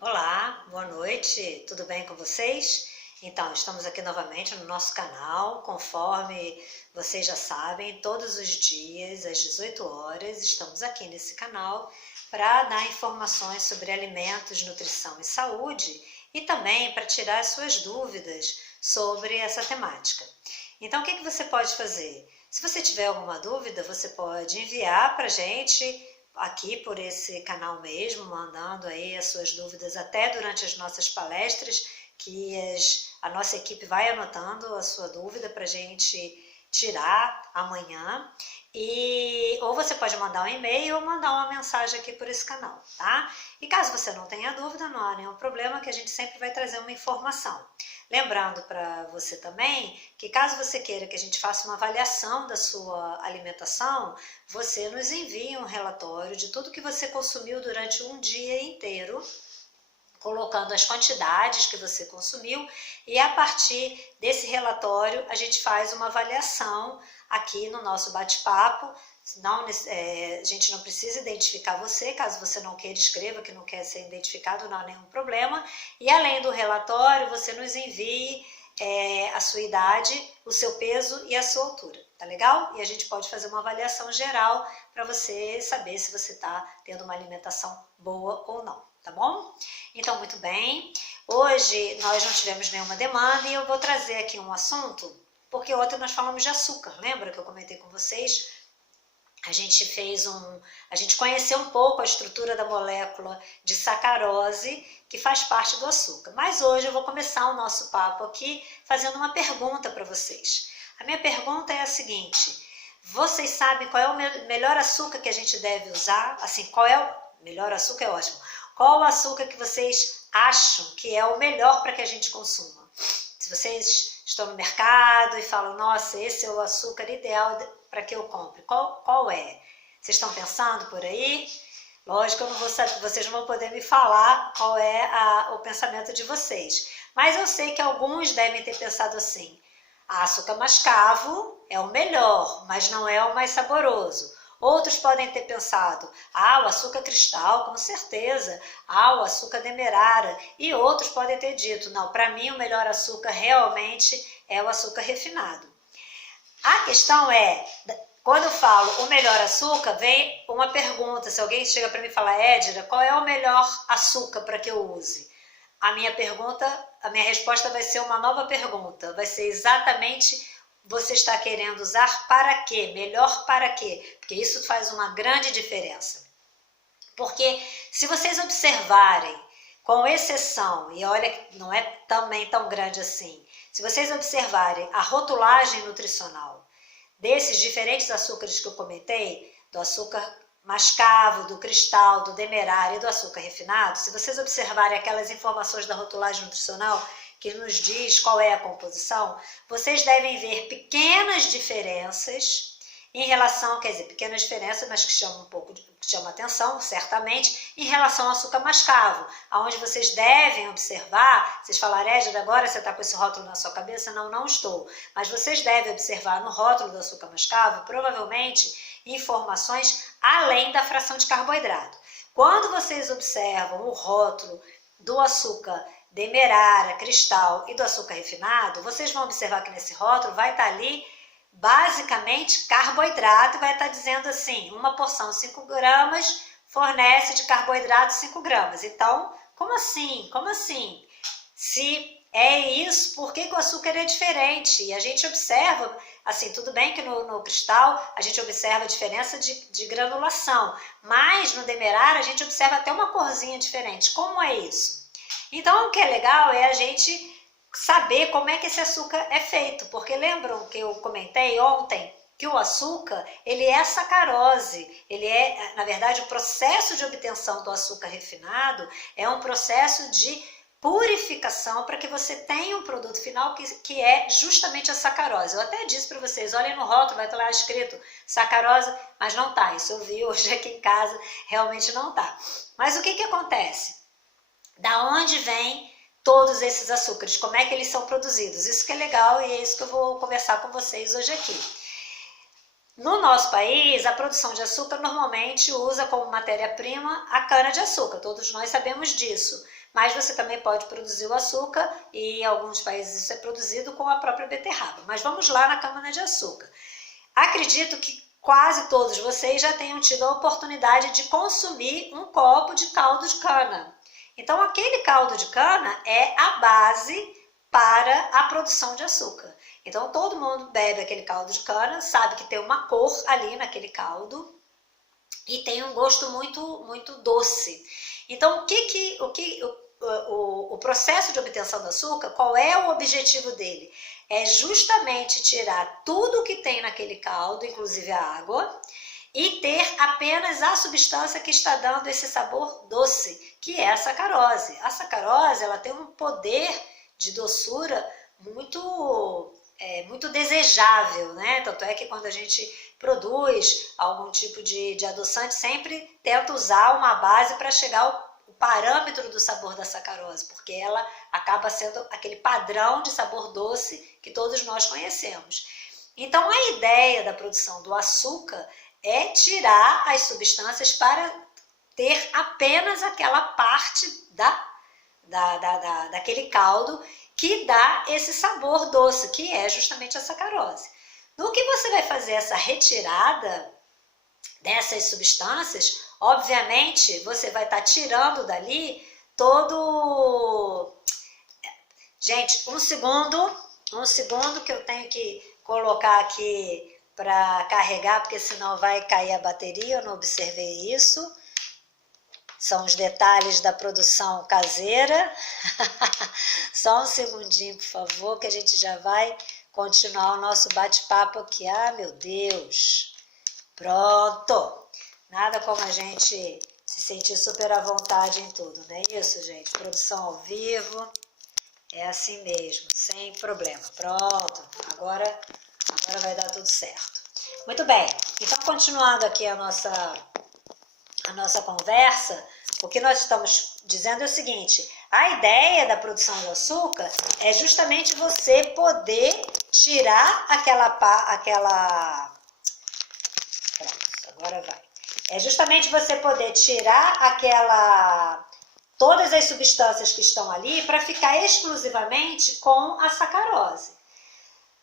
Olá, boa noite, tudo bem com vocês? Então, estamos aqui novamente no nosso canal, conforme vocês já sabem, todos os dias às 18 horas estamos aqui nesse canal para dar informações sobre alimentos, nutrição e saúde e também para tirar as suas dúvidas sobre essa temática. Então, o que você pode fazer? Se você tiver alguma dúvida, você pode enviar para a gente aqui por esse canal mesmo, mandando aí as suas dúvidas até durante as nossas palestras, que a nossa equipe vai anotando a sua dúvida para a gente tirar amanhã. Ou você pode mandar um e-mail ou mandar uma mensagem aqui por esse canal, tá? E caso você não tenha dúvida, não há nenhum problema, que a gente sempre vai trazer uma informação. Lembrando para você também que caso você queira que a gente faça uma avaliação da sua alimentação, você nos envia um relatório de tudo que você consumiu durante um dia inteiro, colocando as quantidades que você consumiu, e a partir desse relatório a gente faz uma avaliação aqui no nosso bate-papo. A gente não precisa identificar você, caso você não queira, escreva que não quer ser identificado, não há nenhum problema. E além do relatório, você nos envie a sua idade, o seu peso e a sua altura, tá legal? E a gente pode fazer uma avaliação geral para você saber se você está tendo uma alimentação boa ou não, tá bom? Então, muito bem. Hoje nós não tivemos nenhuma demanda e eu vou trazer aqui um assunto, porque ontem nós falamos de açúcar, lembra que eu comentei com vocês? A gente conheceu um pouco a estrutura da molécula de sacarose, que faz parte do açúcar. Mas hoje eu vou começar o nosso papo aqui fazendo uma pergunta para vocês. A minha pergunta é a seguinte: vocês sabem qual é o melhor açúcar que a gente deve usar? Assim, qual é o melhor açúcar? É ótimo. Qual o açúcar que vocês acham que é o melhor para que a gente consuma? Se vocês estão no mercado e falam, nossa, esse é o açúcar ideal para que eu compre, qual é? Vocês estão pensando por aí? Lógico, eu não vou saber, vocês não vão poder me falar qual é o pensamento de vocês. Mas eu sei que alguns devem ter pensado assim: açúcar mascavo é o melhor, mas não é o mais saboroso. Outros podem ter pensado, o açúcar cristal, com certeza, o açúcar demerara. E outros podem ter dito, não, para mim o melhor açúcar realmente é o açúcar refinado. A questão é, quando eu falo o melhor açúcar, vem uma pergunta. Se alguém chega para mim e fala, Edira, qual é o melhor açúcar para que eu use? A minha resposta vai ser uma nova pergunta. Vai ser exatamente, você está querendo usar para quê? Melhor para quê? Porque isso faz uma grande diferença. Porque se vocês observarem, com exceção, e olha que não é também tão grande assim, se vocês observarem a rotulagem nutricional desses diferentes açúcares que eu comentei, do açúcar mascavo, do cristal, do demerara e do açúcar refinado, se vocês observarem aquelas informações da rotulagem nutricional que nos diz qual é a composição, vocês devem ver pequenas diferenças em relação, quer dizer, pequenas diferenças, mas que chamam atenção, certamente, em relação ao açúcar mascavo, aonde vocês devem observar. Vocês falaram, Edira, agora você está com esse rótulo na sua cabeça? Não, não estou. Mas vocês devem observar no rótulo do açúcar mascavo, provavelmente, informações além da fração de carboidrato. Quando vocês observam o rótulo do açúcar demerara, cristal e do açúcar refinado, vocês vão observar que nesse rótulo vai estar ali basicamente carboidrato, vai estar dizendo assim, uma porção 5 gramas fornece de carboidrato 5 gramas. Então, como assim? Como assim? Se é isso, por que o açúcar é diferente? E a gente observa, assim, tudo bem que no cristal a gente observa a diferença de granulação, mas no demerara a gente observa até uma corzinha diferente. Como é isso? Então, o que é legal é a gente saber como é que esse açúcar é feito, porque lembram que eu comentei ontem que o açúcar, ele é sacarose, ele é, na verdade, o processo de obtenção do açúcar refinado é um processo de purificação para que você tenha um produto final que é justamente a sacarose. Eu até disse para vocês, olhem no rótulo, vai estar lá escrito sacarose, mas não tá, isso eu vi hoje aqui em casa, realmente não tá. Mas o que acontece? Da onde vem todos esses açúcares, como é que eles são produzidos? Isso que é legal e é isso que eu vou conversar com vocês hoje aqui. No nosso país, a produção de açúcar normalmente usa como matéria-prima a cana-de-açúcar, todos nós sabemos disso. mas você também pode produzir o açúcar e em alguns países isso é produzido com a própria beterraba. Mas vamos lá na cana-de-açúcar. Acredito que quase todos vocês já tenham tido a oportunidade de consumir um copo de caldo de cana. Então, aquele caldo de cana é a base para a produção de açúcar. Então, todo mundo bebe aquele caldo de cana, sabe que tem uma cor ali naquele caldo e tem um gosto muito doce. Então, o processo de obtenção do açúcar, qual é o objetivo dele? É justamente tirar tudo que tem naquele caldo, inclusive a água, e ter apenas a substância que está dando esse sabor doce, que é a sacarose. A sacarose, ela tem um poder de doçura muito desejável, né? Tanto é que quando a gente produz algum tipo de adoçante, sempre tenta usar uma base para chegar ao parâmetro do sabor da sacarose, porque ela acaba sendo aquele padrão de sabor doce que todos nós conhecemos. Então, a ideia da produção do açúcar é tirar as substâncias para ter apenas aquela parte daquele caldo que dá esse sabor doce, que é justamente a sacarose. No que você vai fazer essa retirada dessas substâncias, obviamente você vai estar tirando dali todo... Gente, um segundo que eu tenho que colocar aqui para carregar, porque senão vai cair a bateria, eu não observei isso. São os detalhes da produção caseira. Só um segundinho, por favor, que a gente já vai continuar o nosso bate-papo aqui. Ah, meu Deus! Pronto! Nada como a gente se sentir super à vontade em tudo, não é isso, gente? Produção ao vivo é assim mesmo, sem problema. Pronto, agora vai dar tudo certo. Muito bem, então continuando aqui a nossa conversa, o que nós estamos dizendo é o seguinte: a ideia da produção de açúcar é justamente você poder tirar Pronto, agora vai. É justamente você poder tirar todas as substâncias que estão ali para ficar exclusivamente com a sacarose.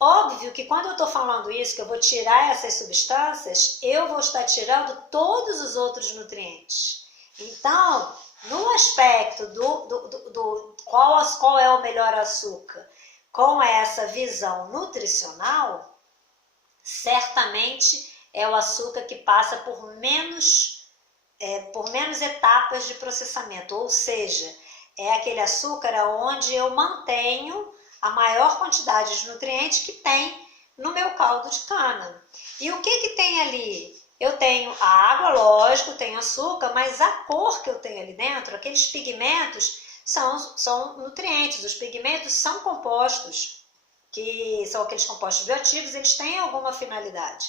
Óbvio que quando eu estou falando isso, que eu vou tirar essas substâncias, eu vou estar tirando todos os outros nutrientes. Então, no aspecto do qual é o melhor açúcar, com essa visão nutricional, certamente é o açúcar que passa por menos etapas de processamento, ou seja, é aquele açúcar onde eu mantenho a maior quantidade de nutrientes que tem no meu caldo de cana. E o que tem ali? Eu tenho a água, lógico, tenho açúcar, mas a cor que eu tenho ali dentro, aqueles pigmentos, são nutrientes. Os pigmentos são compostos, que são aqueles compostos bioativos, eles têm alguma finalidade.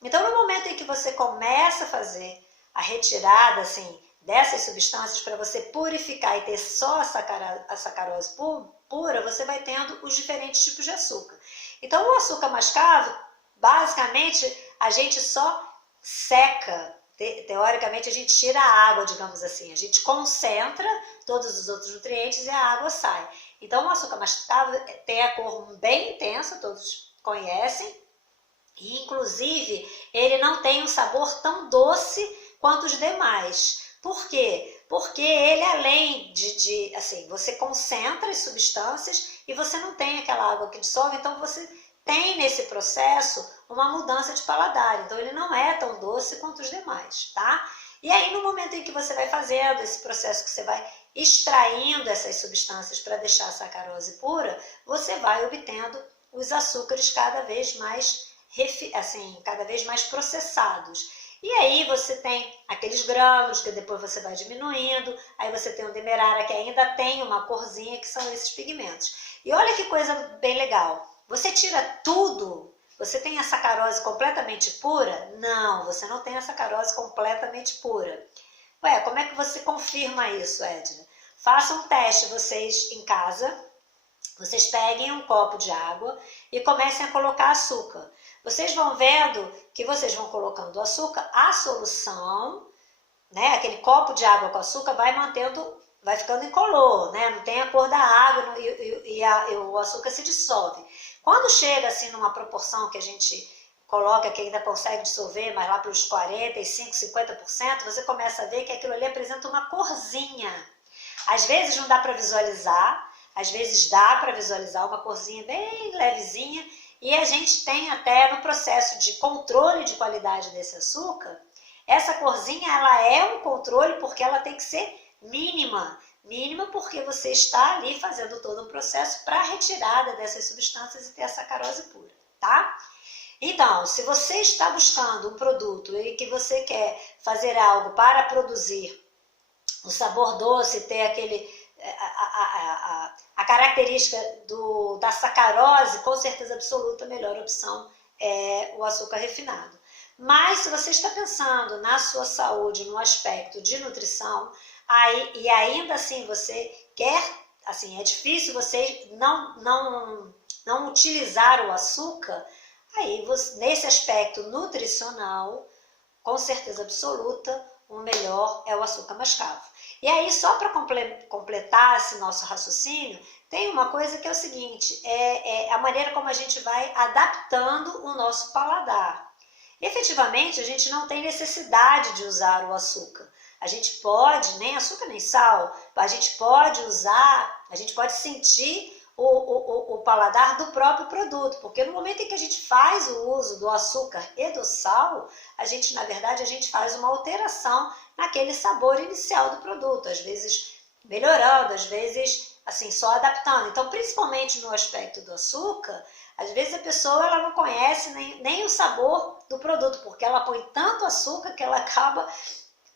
Então, no momento em que você começa a fazer a retirada assim, dessas substâncias para você purificar e ter só a sacarose pura, você vai tendo os diferentes tipos de açúcar. Então, o açúcar mascavo, basicamente, a gente só seca, teoricamente a gente tira a água, digamos assim, a gente concentra todos os outros nutrientes e a água sai. Então, o açúcar mascavo tem a cor bem intensa, todos conhecem, e inclusive ele não tem um sabor tão doce quanto os demais. Por quê? Porque ele, além de assim, você concentra as substâncias e você não tem aquela água que dissolve, então você tem nesse processo uma mudança de paladar. Então ele não é tão doce quanto os demais, tá? E aí no momento em que você vai fazendo esse processo, que você vai extraindo essas substâncias para deixar a sacarose pura, você vai obtendo os açúcares cada vez mais processados. E aí você tem aqueles grãos que depois você vai diminuindo, aí você tem o demerara que ainda tem uma corzinha, que são esses pigmentos. E olha que coisa bem legal, você tira tudo, você tem a sacarose completamente pura? Não, você não tem a sacarose completamente pura. Ué, como é que você confirma isso, Edna? Façam um teste vocês em casa, vocês peguem um copo de água e comecem a colocar açúcar. Vocês vão vendo que vocês vão colocando o açúcar, a solução, né, aquele copo de água com açúcar vai mantendo vai ficando incolor, né? Não tem a cor da água e o açúcar se dissolve. Quando chega assim numa proporção que a gente coloca que ainda consegue dissolver, mas lá para os 45%, 50%, você começa a ver que aquilo ali apresenta uma corzinha. Às vezes não dá para visualizar, às vezes dá para visualizar uma corzinha bem levezinha, e a gente tem até no processo de controle de qualidade desse açúcar, essa corzinha ela é um controle porque ela tem que ser mínima. Mínima porque você está ali fazendo todo um processo para a retirada dessas substâncias e ter a sacarose pura, tá? Então, se você está buscando um produto e que você quer fazer algo para produzir o sabor doce, ter a característica da sacarose, com certeza absoluta, a melhor opção é o açúcar refinado. Mas se você está pensando na sua saúde, no aspecto de nutrição, e ainda assim você quer, assim, é difícil você não utilizar o açúcar, aí nesse aspecto nutricional, com certeza absoluta, o melhor é o açúcar mascavo. E aí, só para completar esse nosso raciocínio, tem uma coisa que é o seguinte, é a maneira como a gente vai adaptando o nosso paladar. Efetivamente, a gente não tem necessidade de usar o açúcar. A gente pode, nem açúcar nem sal, a gente pode usar, a gente pode sentir o paladar do próprio produto, porque no momento em que a gente faz o uso do açúcar e do sal, na verdade, a gente faz uma alteração naquele sabor inicial do produto, às vezes melhorando, às vezes assim, só adaptando. Então, principalmente no aspecto do açúcar, às vezes a pessoa ela não conhece nem o sabor do produto, porque ela põe tanto açúcar que ela acaba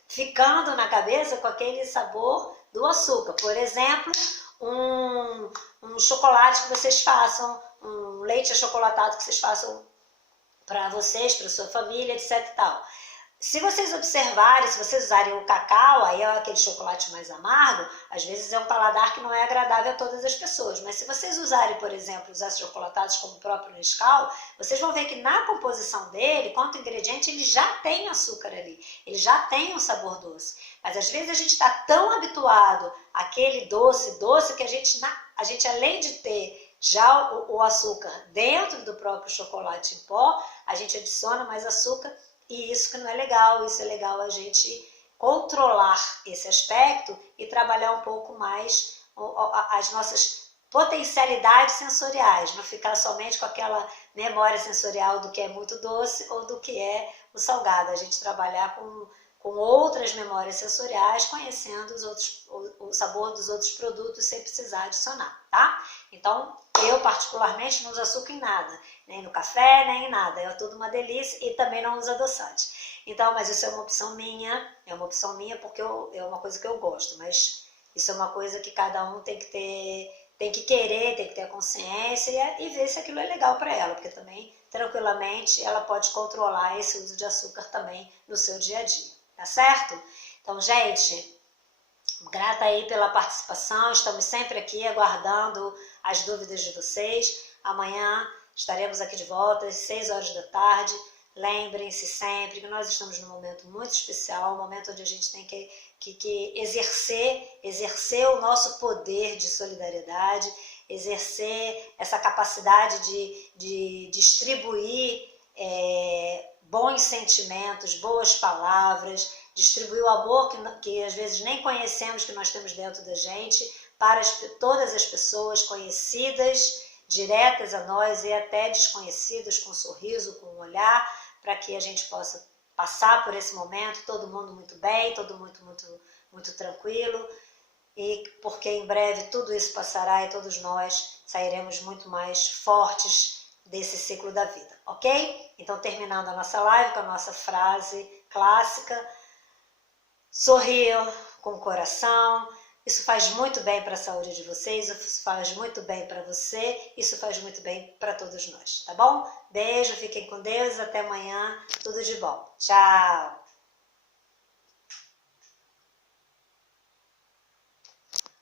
ficando na cabeça com aquele sabor do açúcar. Por exemplo, um chocolate que vocês façam, um leite achocolatado que vocês façam para vocês, para sua família, etc e tal. Se vocês observarem, se vocês usarem o cacau, aí é aquele chocolate mais amargo, às vezes é um paladar que não é agradável a todas as pessoas. Mas se vocês usarem, por exemplo, os achocolatados como o próprio Nescau, vocês vão ver que na composição dele, quanto ingrediente, ele já tem açúcar ali, ele já tem um sabor doce. Mas às vezes a gente está tão habituado àquele doce que a gente além de ter já o açúcar dentro do próprio chocolate em pó, a gente adiciona mais açúcar. E isso que não é legal, isso é legal a gente controlar esse aspecto e trabalhar um pouco mais as nossas potencialidades sensoriais, não ficar somente com aquela memória sensorial do que é muito doce ou do que é o salgado, a gente trabalhar com outras memórias sensoriais, conhecendo o sabor dos outros produtos sem precisar adicionar, tá? Então, eu particularmente não uso açúcar em nada, nem no café, nem em nada, é tudo uma delícia e também não uso adoçante. Então, mas isso é uma opção minha porque é uma coisa que eu gosto, mas isso é uma coisa que cada um tem que querer, tem que ter a consciência e ver se aquilo é legal para ela, porque também, tranquilamente, ela pode controlar esse uso de açúcar também no seu dia a dia, tá certo? Então, gente, grata aí pela participação, estamos sempre aqui aguardando as dúvidas de vocês. Amanhã estaremos aqui de volta às 6 horas da tarde. Lembrem-se sempre que nós estamos num momento muito especial, um momento onde a gente tem que exercer o nosso poder de solidariedade, exercer essa capacidade de distribuir bons sentimentos, boas palavras, distribuir o amor que às vezes nem conhecemos que nós temos dentro da gente para todas as pessoas conhecidas, diretas a nós e até desconhecidas, com um sorriso, com um olhar, para que a gente possa passar por esse momento, todo mundo muito bem, todo mundo muito tranquilo, e porque em breve tudo isso passará e todos nós sairemos muito mais fortes desse ciclo da vida, ok? Então, terminando a nossa live com a nossa frase clássica, sorriam com o coração, isso faz muito bem para a saúde de vocês, isso faz muito bem para você, isso faz muito bem para todos nós, tá bom? Beijo, fiquem com Deus, até amanhã, tudo de bom. Tchau!